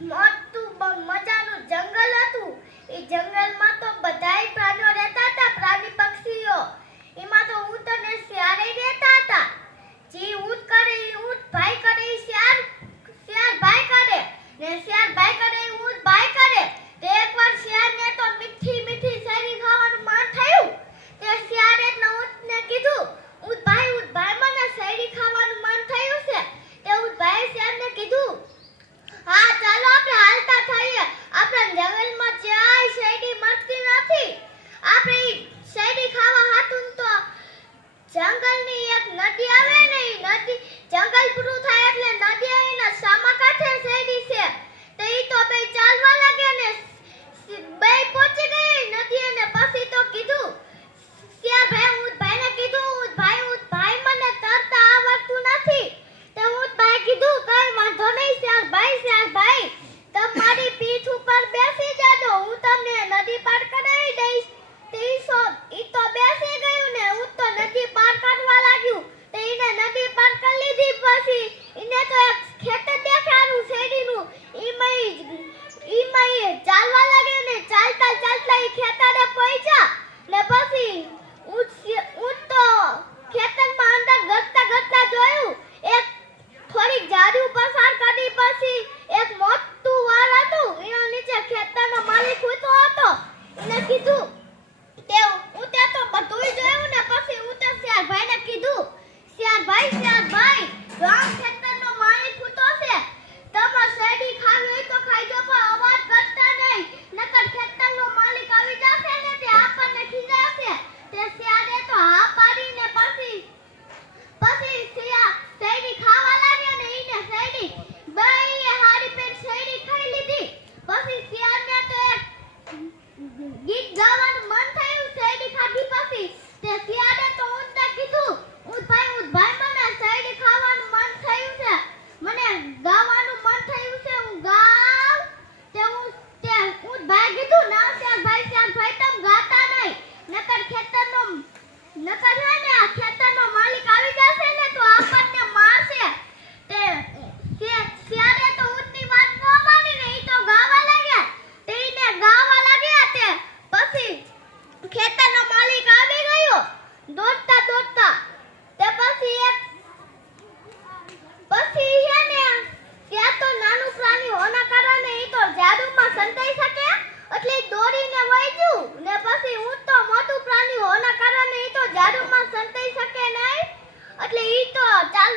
મોટું મજાનું જંગલ હતું. એ જંગલમાં તો બધાય પ્રાણીઓ રહેતા હતા, પ્રાણી પક્ષીઓ. એમાં તો ઊંટ અને શિયાળે રહેતા હતા. જે ઊંટ કરે એ ઊંટ ભાઈ કરે, એ શિયાળ ભાઈ કરે, ને શિયાળ ભાઈ કરે એ ઊંટ ભાઈ કરે. તે એકવાર શિયાળને તો મીઠી મીઠી શેરડી ખાવાનું મન થયું. તે શિયાળે ઊંટને કીધું, ઊંટ ભાઈ મને શેરડી ખાવાનું મન થયું છે. તે ઊંટ ભાઈ શિયાળને કીધું, હા ચાલો આપણે હાલતા થઈએ. આપણા જંગલમાં ક્યાંય શેરડી મળતી નથી. આપણે શેરડી ખાવા હાટું તો જંગલની એક નદી આવે ને, એ નદી જંગલ પૂરું થાય એટલે નદી આવીને સામા કાંઠે શેરડી છે. તો ઈ તો બે ચાલવા લાગે ને બે પહોંચી ગઈ નદી. અને પછી તો કીધું શિયાળ ભાઈ ઊંટ ભાઈને કીધું, ઊંટ ભાઈ મને તરતા આવડતું નથી. તો ઊંટ ભાઈ કીધું, કઈ વાંધો નહીં શિયાળ ભાઈ તમારી પીઠ ઉપર બેસી જાજો, હું તમને નદી પાર કરાવી દઈશ. ઈ તો બેસી ગયું ને ઊંટ તો નદી પાર કરવા લાગ્યું. તો એને નદી પાર કરી લીધી. પછી એને તો એક ખેતર દેખાડ્યું શેરડીનું. ઈમાં ચાલવા લાગ્યો ને ચાલતા ઈ ખેતરે પહોંચ્યા. ને પછી ઊંટ તો ખેતરમાં અંદર ગરતા જોયું. એક થોડીક જાડું પસાર કરી પછી એક મોટું વાળ હતું. એના નીચે ખેતરનો માલિક ઊતો હતો. એને કીધું, તે ઊંટે તો બધુંય જોયું ને પછી ઊંટે શિયાળ ભાઈને કીધું, શિયાળ ભાઈ જો આ ખેતરનો માલિક ઊતો છે, તમારે શેરડી ખાવી હોય તો ખાઈ જો, પણ અવાજ કરતા નહીં, નકર ખેતરનો માલિક આવી જશે ને તે આપણને ખીજાશે. તે શિયાળે તો હા પાડીને પછી શેરડી ખાવા લાગ્યા ને ઈને શેરડી બેય હારી પેટ શેરડી ખાઈ લીધી. પછી શિયાળને તો એક ગીત ગાવાનું મન થયું શેરડી ખાધી પછી. તે શિયાળે તો ઊંટને કીધું, ઊંટ ભાઈ મને શેરડી ખાવાનું મન થયું છે, મને ગાવાનું મન થયું છે, હું ગાવ. તે ઊંટ ભાઈ કીધું, ના શિયાળ ભાઈ તમ ગાતા નહીં, નકર હે ને આ ખેતરનો માલિક આવી જશે ને તો આપણને મારશે. તે શિયાળે તો ઊંટની વાત ન માની ને ઈ તો ગાવા લાગ્યા. તે પછી ખેતરનો માલિક આવી ગયો દોડતા. તે પછી હે ને ત્યાં તો નાનું પ્રાણી હોના કારણે ઈ તો જાદુમાં સંતાઈ શકે એટલે દોડીને વહી ગયું. ને પછી ઊંટ તો મોટું પ્રાણી હોના કારણે ઈ તો જાદુમાં સંતાઈ શકે નહીં એટલે ઈ તો ચાલ